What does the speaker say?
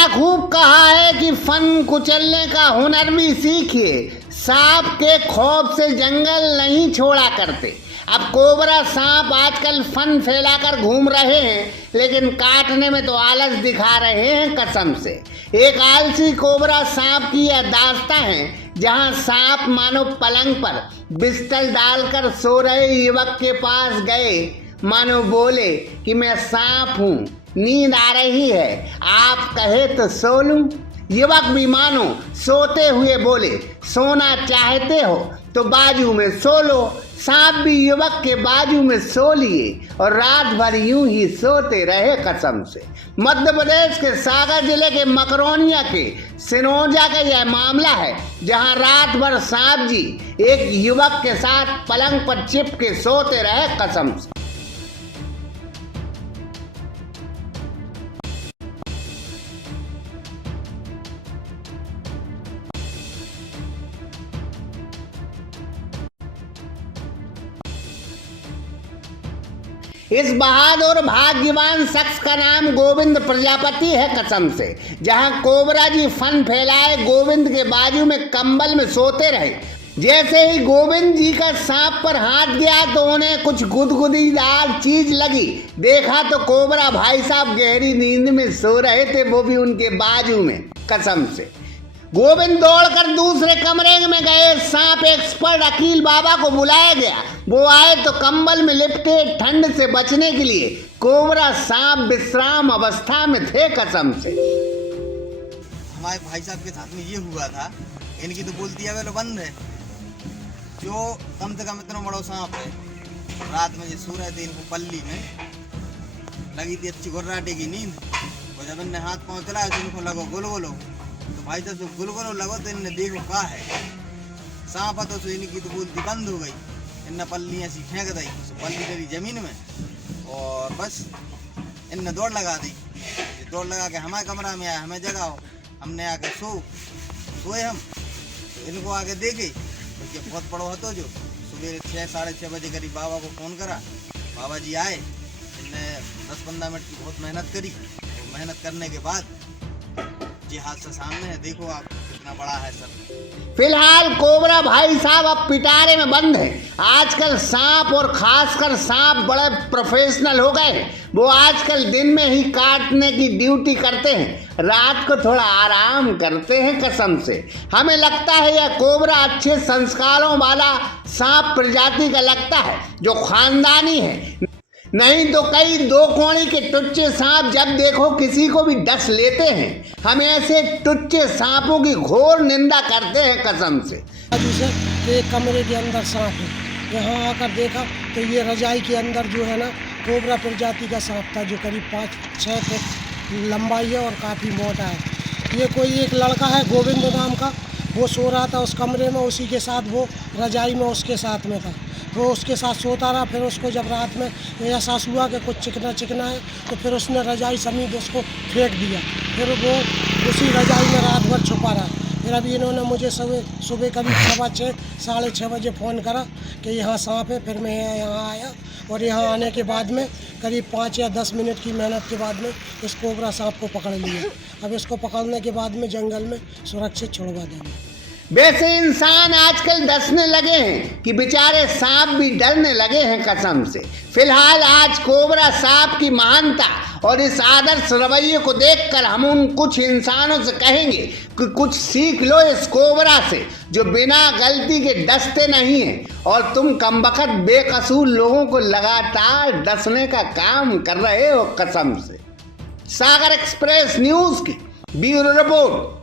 राजा खूब कहा है कि फन कुचलने का हुनर भी सीखिए, सांप के खौफ से जंगल नहीं छोड़ा करते। अब कोबरा सांप आजकल फन फैलाकर घूम रहे हैं, लेकिन काटने में तो आलस दिखा रहे हैं कसम से। एक आलसी कोबरा सांप की यह दास्तां है, जहां सांप मानो पलंग पर बिस्तर डालकर सो रहे युवक के पास गए, मानो बोले कि मैं सांप हूँ, नींद आ रही है, आप कहे तो सो लूं। युवक भी मानो सोते हुए बोले, सोना चाहते हो तो बाजू में सो लो। सांप भी युवक के बाजू में सो लिए और रात भर यूं ही सोते रहे कसम से। मध्य प्रदेश के सागर जिले के मकरोनिया के सिनोजा का यह मामला है, जहां रात भर सांप जी एक युवक के साथ पलंग पर चिपके सोते रहे कसम से। इस बहादुर भाग्यवान शख्स का नाम गोविंद प्रजापति है कसम से। जहां कोबरा जी फन फैलाए गोविंद के बाजू में कंबल में सोते रहे। जैसे ही गोविंद जी का सांप पर हाथ गया तो उन्हें कुछ गुदगुदीदार चीज लगी। देखा तो कोबरा भाई साहब गहरी नींद में सो रहे थे, वो भी उनके बाजू में कसम से। गोविंद दौड़कर दूसरे कमरे में गए। सांप एक्सपर्ट अकील बाबा को बुलाया गया। वो आए तो कंबल में लिपटे ठंड से बचने के लिए कोबरा सांप विश्राम अवस्था में थे कसम से। हमारे भाई साहब के साथ में ये हुआ था, इनकी तो बोलती है वेलो बंद है, जो कम से कम इतना बड़ा सांप है। रात में ये सो रहे थे, इनको पल्ली में लगी थी अच्छी गुर्राटे की नींद, और जब इनने हाथ पाँव चलाया तो इनको लगो गुलगुलो। तो भाई साहब जब गुलगुलो लगो तो इनने देखो क्या है, सांप है। तो इनकी तो बोलती बंद हो गई। इनने पल्ली ऐसी फेंक दी, पल्ली करी जमीन में और बस इनने दौड़ लगा दी। दौड़ लगा के हमारे कमरा में आया, हमें जगाओ। हमने आके सोए हम, तो इनको आके देखे तो बहुत बड़ो હતો जो सुबह 6 साढ़े 6 बजे करीब बाबा को फ़ोन करा। बाबा जी आए, इनने 10-15 मिनट की बहुत मेहनत करी। और मेहनत करने के बाद ये हादसा सामने है, देखो आप कितना बड़ा है सर। फिलहाल कोबरा भाई साहब अब पिटारे में बंद है। आजकल सांप और खासकर सांप बड़े प्रोफेशनल हो गए हैं। वो आजकल दिन में ही काटने की ड्यूटी करते हैं, रात को थोड़ा आराम करते हैं कसम से। हमें लगता है यह कोबरा अच्छे संस्कारों वाला सांप प्रजाति का लगता है, जो खानदानी है। नहीं तो कई दो कोणी के टुच्चे सांप जब देखो किसी को भी डस लेते हैं। हम ऐसे टुच्चे सांपों की घोर निंदा करते हैं कसम से। एक कमरे के अंदर सांप है, यहाँ आकर देखा तो ये रजाई के अंदर जो है ना कोबरा प्रजाति का सांप था, जो करीब 5-6 फीट लंबाई है और काफ़ी मोटा है। ये कोई एक लड़का है गोविंद नाम का, वो सो रहा था उस कमरे में, उसी के साथ वो रजाई में उसके साथ में था। वो उसके साथ सोता रहा। फिर उसको जब रात में एहसास हुआ कि कुछ चिकना है, तो फिर उसने रजाई समेत उसको फेंक दिया। फिर वो उसी रजाई में रात भर छुपा रहा। फिर अभी इन्होंने मुझे सुबह करीब 6:15 साढ़े 6 बजे फ़ोन करा कि यहाँ सांप है। फिर मैं यहाँ आया और यहाँ आने के बाद में करीब 5 या 10 मिनट की मेहनत के बाद में इस कोबरा सांप को पकड़ लिया। अब इसको पकड़ने के बाद में जंगल में सुरक्षित छोड़वा देंगे। वैसे इंसान आजकल डसने लगे हैं कि बेचारे सांप भी डरने लगे हैं कसम से। फिलहाल आज कोबरा सांप की महानता और इस आदर्श रवैये को देखकर हम उन कुछ इंसानों से कहेंगे कि कुछ सीख लो इस कोबरा से, जो बिना गलती के डसते नहीं हैं और तुम कमबख्त बेकसूर लोगों को लगातार डसने का काम कर रहे हो कसम से। सागर एक्सप्रेस न्यूज़ की ब्यूरो रिपोर्ट।